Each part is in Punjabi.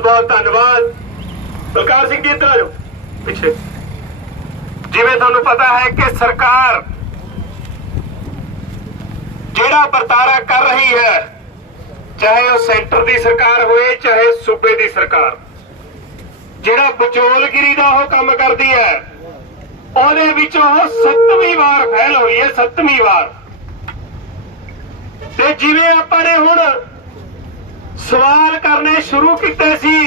ਬਹੁਤ ਧੰਨਵਾਦ। ਬਲਕਾਰ ਸਿੰਘ ਜੀ, ਇੱਧਰ ਆ ਜਾਓ। ਪਿੱਛੇ। ਜਿਵੇਂ ਤੁਹਾਨੂੰ ਪਤਾ ਹੈ ਕਿ ਸਰਕਾਰ ਜਿਹੜਾ ਵਰਤਾਰਾ ਕਰ ਰਹੀ ਹੈ, ਚਾਹੇ ਉਹ ਸੈਂਟਰ ਦੀ ਸਰਕਾਰ ਹੋਵੇ, ਚਾਹੇ ਸੂਬੇ ਦੀ ਸਰਕਾਰ, ਜਿਹੜਾ ਵਿਚੋਲਗਿਰੀ ਦਾ ਉਹ ਕੰਮ ਕਰਦੀ ਹੈ, ਉਹਦੇ ਵਿੱਚ ਉਹ ਸੱਤਵੀਂ ਵਾਰ ਫੈਲ ਹੋਈ ਹੈ, ਸੱਤਵੀਂ ਵਾਰ। ਤੇ ਜਿਵੇਂ ਆਪਾਂ ਨੇ ਹੁਣ ਸਵਾਲ ਕਰਨੇ ਸ਼ੁਰੂ ਕੀਤੇ ਸੀ।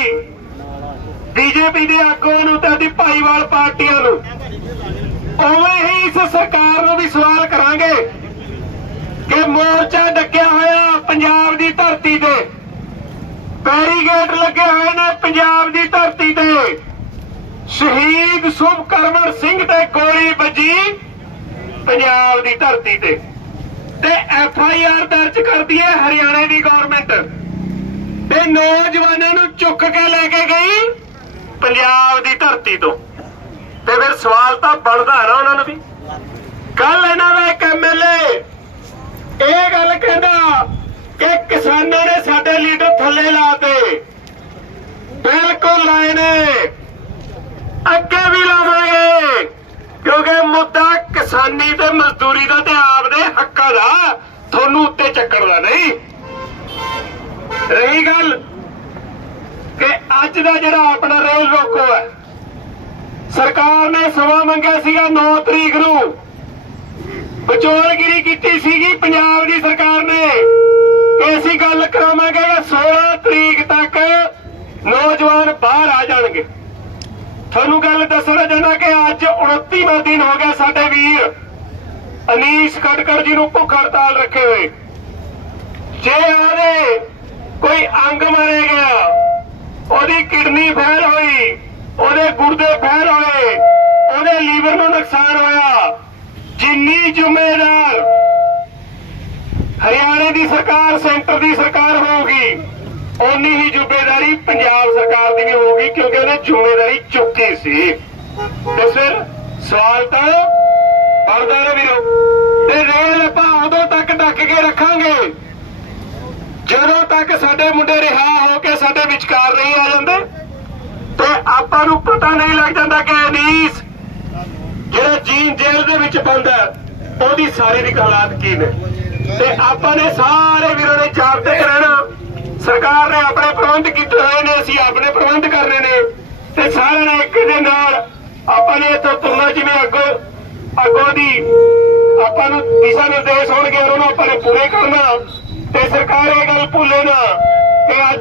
ਬੀਜੇਪੀ ਦੇ ਆਗੂਆਂ ਨੂੰ ਤੇ ਦੀ ਭਾਈਵਾਲ ਪਾਰਟੀਆਂ ਨੂੰ। ਉਵੇਂ ਹੀ ਇਸ ਸਰਕਾਰ ਨੂੰ ਵੀ ਸਵਾਲ ਕਰਾਂਗੇ ਕਿ ਮੋਰਚਾ ਡੱਕਿਆ ਹੋਇਆ ਪੰਜਾਬ ਦੀ ਧਰਤੀ ਤੇ। ਬੈਰੀਗੇਡ ਲੱਗੇ ਹੋਏ ਨੇ ਪੰਜਾਬ ਦੀ ਧਰਤੀ ਤੇ। ਸ਼ਹੀਦ ਸੁਭਕਰਮਨ ਸਿੰਘ ਤੇ ਗੋਲੀ ਵੱਜੀ ਪੰਜਾਬ ਦੀ ਧਰਤੀ ਤੇ। ਤੇ ਐਫ ਆਈ ਆਰ ਦਰਜ ਕਰਦੀ ਹੈ ਹਰਿਆਣੇ ਦੀ ਗਵਰਨਮੈਂਟ ਤੇ ਨੌਜਵਾਨਾਂ ਨੂੰ ਚੁੱਕ ਕੇ ਲੈ ਕੇ ਗਈ ਪੰਜਾਬ ਦੀ ਧਰਤੀ ਤੋਂ। ਤੇ ਫਿਰ ਸਵਾਲ ਤਾਂ ਬਣਦਾ ਨਾ ਉਹਨਾਂ ਨੂੰ ਵੀ। ਕੱਲ ਇਹਨਾਂ ਦਾ ਇੱਕ ਐਮਐਲਏ ਇਹ ਗੱਲ ਕਹਿੰਦਾ ਕਿ ਕਿਸਾਨਾਂ ਨੇ ਸਾਡੇ ਲੀਡਰ ਥੱਲੇ ਲਾਤੇ ਬਿਲਕੁਲ ਲਾਏ ਨੇ। ਅੱਗੇ ਵੀ ਲਾਵਾਂਗੇ। ਕਿਉਂਕਿ ਮੁੱਦਾ ਕਿਸਾਨੀ ਤੇ ਮਜ਼ਦੂਰੀ ਦਾ ਤੇ ਆਪਦੇ ਹੱਕਾਂ ਦਾ ਤੁਹਾਨੂੰ ਉੱਤੇ ਚੱਕਣ ਦਾ ਨਹੀਂ। ਰਹੀ ਗੱਲ? ਕਿ ਅੱਜ ਦਾ ਜਿਹੜਾ ਆਪਣਾ ਰੇਲ ਰੋਕੋ ਹੈ, ਸਰਕਾਰ ਨੇ ਸਮਾਂ ਮੰਗਿਆ ਸੀਗਾ 9 ਤਰੀਕ ਨੂੰ। ਬਚੋਲਗਿਰੀ ਕੀਤੀ ਸੀਗੀ ਪੰਜਾਬ ਦੀ ਸਰਕਾਰ ਨੇ। ਕਿ ਅਸੀਂ ਗੱਲ ਕਰਾਵਾਂਗੇ ਕਿ 16 ਤਰੀਕ ਤੱਕ ਨੌਜਵਾਨ ਬਾਹਰ ਆ ਜਾਣਗੇ। ਤੁਹਾਨੂੰ ਗੱਲ ਦੱਸਣਾ ਚਾਹੁੰਦਾ ਕਿ ਅੱਜ 29ਵਾਂ ਦਿਨ ਹੋ ਗਿਆ ਸਾਡੇ ਵੀਰ। ਅਨੀਸ਼ ਖਟਕੜ ਜੀ ਨੂੰ ਭੁੱਖ ਹੜਤਾਲ ਰੱਖੇ ਹੋਏ। ਜੇ ਉਹਦੇ ਕੋਈ ਅੰਗ ਮਾਰੇ ਗਿਆ। ਉਹਦੀ ਕਿਡਨੀ ਫੇਲ ਹੋਈ। ਉਹਦੇ ਗੁਰਦੇ ਫੇਲ ਹੋਏ। ਉਹਦੇ ਲੀਵਰ ਨੂੰ ਨੁਕਸਾਨ ਹੋਇਆ। ਜਿੰਨੀ ਜ਼ਿੰਮੇਦਾਰ ਹਰਿਆਣੇ ਦੀ ਸਰਕਾਰ, ਸੈਂਟਰ ਦੀ ਸਰਕਾਰ ਹੋਊਗੀ, ਓਨੀ ਹੀ ਜ਼ਿੰਮੇਦਾਰੀ ਪੰਜਾਬ ਸਰਕਾਰ ਦੀ ਵੀ ਹੋਊਗੀ, ਕਿਉਂਕਿ ਉਹਨੇ ਜ਼ਿੰਮੇਦਾਰੀ ਚੁੱਕੀ ਸੀ। ਤੇ ਫਿਰ ਸਵਾਲ ਤਾਂ ਬਣਦਾ ਰਹੇ ਵੀਰੋ। ਤੇ ਰੇਲ ਆਪਾਂ ਉਦੋਂ ਤੱਕ ਡੱਕ ਕੇ ਰੱਖਾਂਗੇ ਜਦੋਂ ਤੱਕ ਸਾਡੇ ਮੁੰਡੇ ਰਿਹਾ ਹੋ ਕੇ ਸਾਡੇ ਵਿਚਕਾਰ ਨਹੀਂ ਆ ਜਾਂਦੇ, ਤੇ ਆਪਾਂ ਨੂੰ ਪਤਾ ਨਹੀਂ ਲੱਗ ਜਾਂਦਾ ਕਿ ਅਨੀਸ ਜਿਹੜਾ ਜੀਨ ਜੇਲ੍ਹ ਦੇ ਵਿੱਚ ਬੰਦ ਹੈ, ਉਹਦੀ ਸਰੀਰਕ ਹਾਲਾਤ ਕੀ ਨੇ। ਤੇ ਆਪਾਂ ਨੇ ਸਾਰੇ ਵੀਰੋ ਨੇ ਜਾਗਦੇ ਰਹਿਣਾ। ਸਰਕਾਰ ਨੇ ਆਪਣੇ ਪ੍ਰਬੰਧ ਕੀਤੇ ਹੋਏ ਨੇ, ਅਸੀਂ ਆਪਣੇ ਪ੍ਰਬੰਧ ਕਰਨੇ ਨੇ। ਤੇ ਸਾਰਿਆਂ ਨੇ ਇੱਕ ਦੇ ਨਾਲ ਆਪਾਂ ਨੇ ਇੱਥੋਂ ਤੁਰਨਾ ਜਿਵੇਂ ਅੱਗੋਂ ਅੱਗੋਂ ਦੀ ਆਪਾਂ ਨੂੰ ਦਿਸ਼ਾ ਨਿਰਦੇਸ਼ ਹੋਣਗੇ, ਉਹਨਾਂ ਨੂੰ ਆਪਾਂ ਨੇ ਪੂਰੇ ਕਰਨਾ। ਤੇ ਸਰਕਾਰ ਇਹ ਗੱਲ ਭੁੱਲ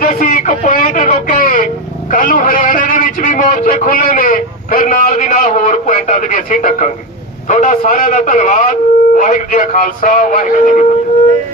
ਅੱਜ ਅਸੀਂ ਇੱਕ ਪੁਆਇੰਟ ਰੋਕੇ। ਕੱਲ ਨੂੰ ਹਰਿਆਣੇ ਦੇ ਵਿੱਚ ਵੀ ਮੋਰਚੇ ਖੁੱਲੇ ਨੇ। ਫਿਰ ਨਾਲ ਦੀ ਨਾਲ ਹੋਰ ਪੁਆਇੰਟਾਂ ਤੇ ਵੀ ਅਸੀਂ ਟੱਕਾਂਗੇ। ਤੁਹਾਡਾ ਸਾਰਿਆਂ ਦਾ ਧੰਨਵਾਦ। ਵਾਹਿਗੁਰੂ ਜੀ ਕਾ ਖਾਲਸਾ, ਵਾਹਿਗੁਰੂ ਜੀ ਕੀ ਫਤਿਹ।